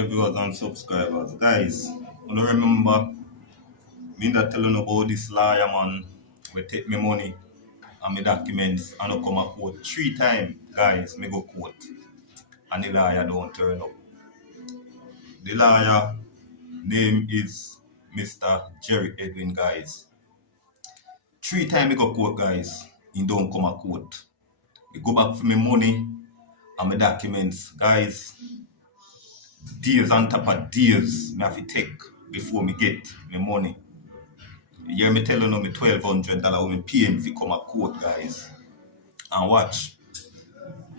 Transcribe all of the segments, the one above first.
Yeah, viewers and subscribers. Guys, I don't remember me that telling about this lawyer man we take me money and my documents and I come a court 3 times. Guys, me go court and the lawyer don't turn up. The lawyer name is Mr. Jerry Edwin, guys. 3 times me go court, guys. He don't come a court. He go back for me money and my documents. Guys, days on top of days me have to take before me get my money. You hear me telling you me $1,200 when me pay him fi come a court, guys. And watch.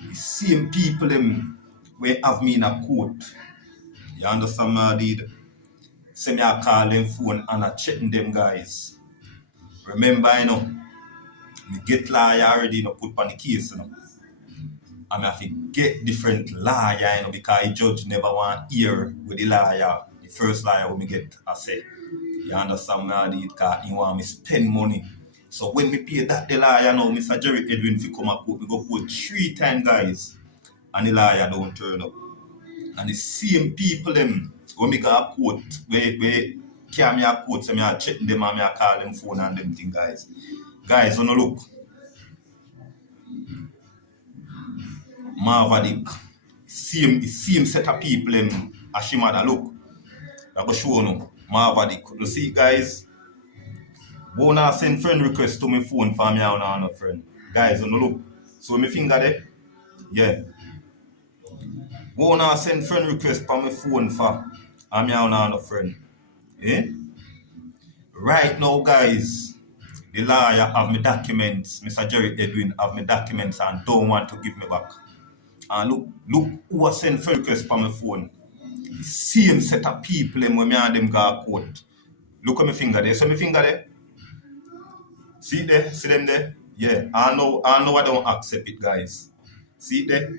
The same people them when have me in a court. You understand me, I did? Say me I call them phone and I checking them, guys. Remember, me get lawyer already, put on the case, And me have to get different lawyer, because the judge never want hear with the lawyer. The first lawyer when me get, I say. You understand me, I did, because he want me spend money. So when me pay that the lawyer now, Mr. Jerry Edwin fi come a court, me go court 3 times, guys. And the lawyer don't turn up. And the same people them when me go a court, where carry me a court, so me a check them and me a call them phone and them thing, guys. Guys, wanna look. Marvadik. Same set of people them Ashimada look. I go show you. Marvadik. You see, guys? Wanna send friend request to my phone for me and a friend. Guys, wanna look. So my finger there? Yeah. Wanna send friend request for my phone for me and a friend. Eh? Right now, guys, the lawyer have my documents. Mr. Jerry Edwin have my documents and don't want to give me back. And look who has sent friend request for my phone. The same set of people when me and them go to court. Look at my finger there. See my finger there? See there? See them there? Yeah. I know I don't accept it, guys. See there?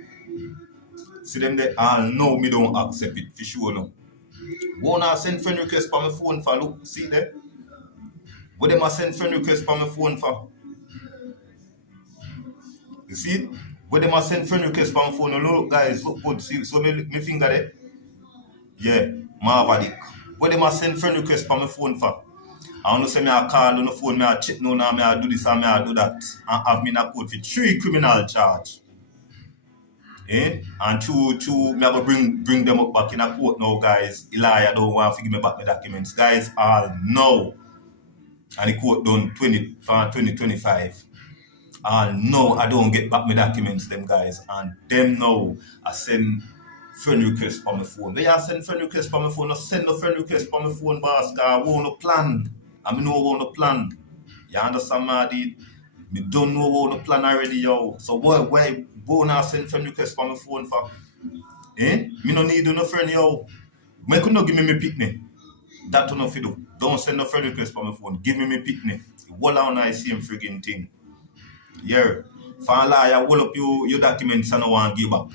See them there? I know me don't accept it for sure no. Wanna send friend request for my phone for? Look, see there? What them a send friend request for my phone for? You see it? What them a send friend request for my phone? Look, guys, look good. See, so me finger there? Yeah, Marvadik. What them a send friend request for my phone for? I want to say me a call on the phone, me a check no, now me a do this and me a do that. And have me in a court for 3 criminal charge. Eh? And two, me a go bring them up back in a court now, guys. The lawyer don't want to give me back my documents. Guys, all know. And the court done 2025. And no, I don't get back my documents, them guys. And them now, I send friend request for my phone. When you send friend request for my phone, I send a friend request for my phone, boss, because I want to plan. I know I want to plan. You understand me, I did? Me don't know what to plan already, yo. So why I send friend request for my phone for? Eh? Me no need no friend, yo. Me could not give me my picnic. That do not do. Don't send no friend request for my phone. Give me my picnic. Wall on I see him friggin' thing. Yeah. For a liar, wall up your documents and I want to give back.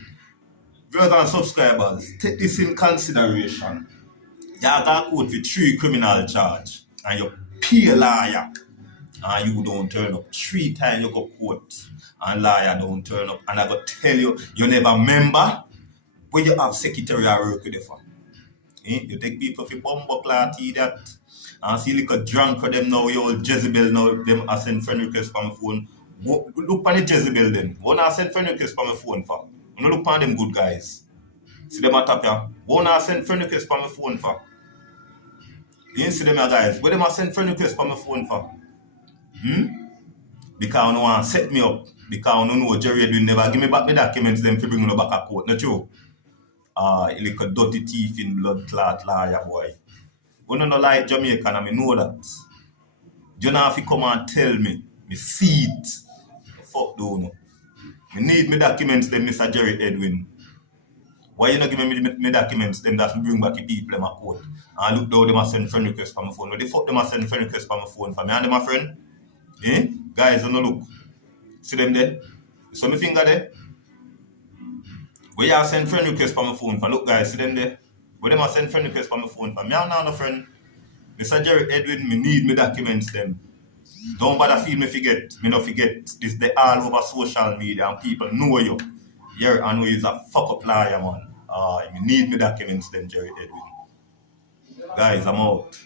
Viewers and subscribers, take this in consideration. You got court for 3 criminal charge and you pay a lawyer and you don't turn up. 3 times you go court and lawyer don't turn up. And I go tell you, you never member where you have secretarial work with you for. Eh? You take people for bumbo clarty that and see like a drunk for them now, you old Jezebel now, them I send friend request for my phone. Look on the Jezebel then. What I send friend request for my phone for? You look on them good guys. See them at top here. What I send friend request for my phone for? You see them here guys. What them I send friend request for my phone for? Because you want to set me up. Because you know Jerry Edwin never give me back my documents them for bring me back a court. Not true? You like a dirty thief in blood clot liar boy. You don't know like Jamaican and I know that. You don't have to come and tell me. Me see it. Fuck don't know. I need my documents them, Mr. Jerry Edwin. Why you not give me my documents them that bring back the people in my court? And look down them a send friend request for my phone. What the fuck them a send friend request for my phone for me and them a friend? Eh? Guys, you know look. See them there? See my finger there? Where you send friend request for my phone for? Look guys, see them there? Where them a send friend request for my phone for? Me and no friend. Mr. Jerry Edwin, me need my documents them. Don't bother feel me forget. Me no forget. This they all over social media and people know you. Yeah, and who is a fuck up liar, man. If you need me documents, then Jerry Edwin. Guys, I'm out.